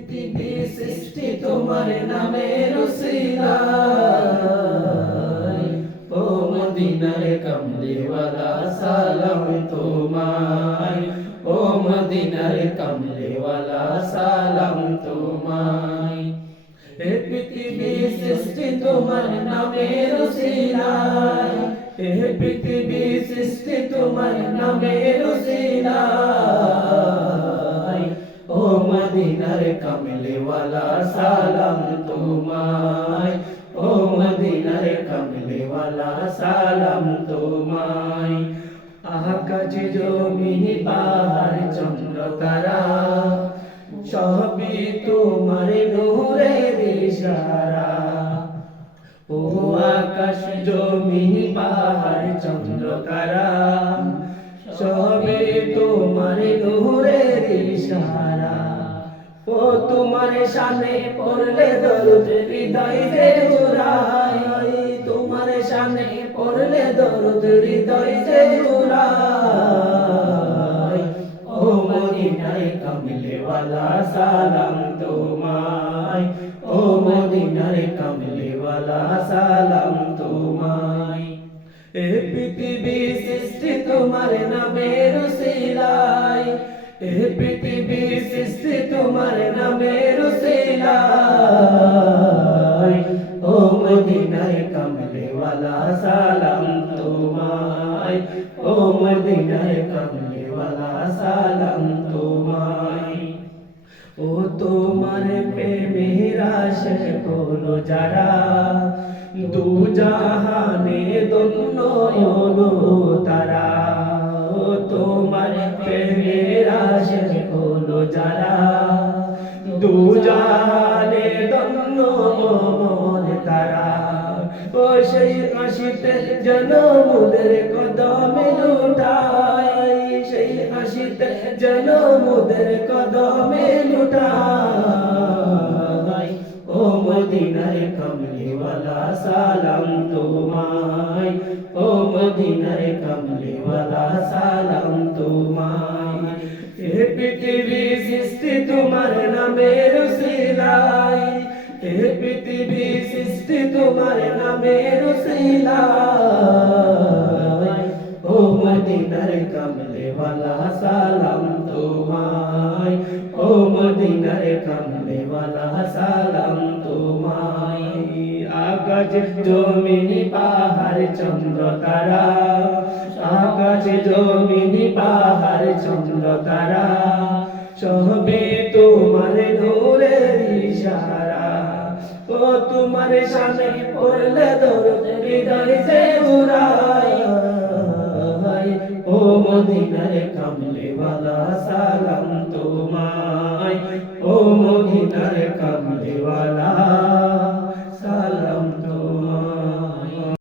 পৃথিবী সৃষ্টি তোমার নামের উসিলায়, ও মদিনার কমলিওয়ালা সালাম তোমায়, ও মদিনার কমলিওয়ালা সালাম তোমায়। এ পৃথিবী সৃষ্টি তোমার নামের উসিলায়, এ পৃথিবী সৃষ্টি তোমার নামের উসিলায়, ও মদিনার কমলিওয়ালা সালাম তোমায়, ও মদিনার কমলিওয়ালা সালাম তোমায়। আকাশ জমিন পাহাড় চন্দ্র তারা সবই তোমার নূরের ইশারা, ও আকাশ জমিন পাহাড় চন্দ্র তারা সবই তোমার নূরের ইশারা। ও তোমার শানে পড়লে দরুদ হৃদয় যে জুড়ায়, তোমার শানে পড়লে দরুদ হৃদয় যে জুড়ায়, ও মদিনায় কমলিওয়ালা সালাম তোমায়, ও মদিনায় কমলিওয়ালা সালাম তোমায়। এ পৃথিবী সৃষ্টি তোমার নামের উসিলায়, এ পৃথিবী সৃষ্টি তোমার নামের উসিলায়, ও মদিনায় কমলিওয়ালা সালাম তোমায়, ও মদিনায় কমলিওয়ালা সালাম তোমায়। ও তোমার প্রেমের আশিক হলো যারা, দু জাহানে ধন্য হলো তারা। ও তোমার প্রেমের আশিক হলো যারা, দু জাহানে ধন্য হলো তারা। ও সেই আশিতে জনমুদের কদমে লুটায়, সেই আশিতে জনমুদের কদমে লুটায়, ও মদিনার কমলিওয়ালা সালাম তোমায়, ও মদিনার কমলিওয়ালা সালাম তোমায়। এ পৃথিবী সৃষ্টি তোমার নামের উসিলায়, এ পৃথিবী সৃষ্টি তোমার নামের উসিলায়, ও মদিনার কমলিওয়ালা সালাম তোমায়, ও মদিনার কমলিওয়ালা সালাম তোমায়। আকাশ জমিন পাহাড় চন্দ্র তারা, আকাশ জমিন পাহাড় চন্দ্র তারা সবই তোমার নূরের ইশারা। ও তোমার শানে পড়লে দরুদ হৃদয় যে জুড়ায়, ও মদিনার কমলিওয়ালা সালাম তোমায়, ও মদিনার কমলিওয়ালা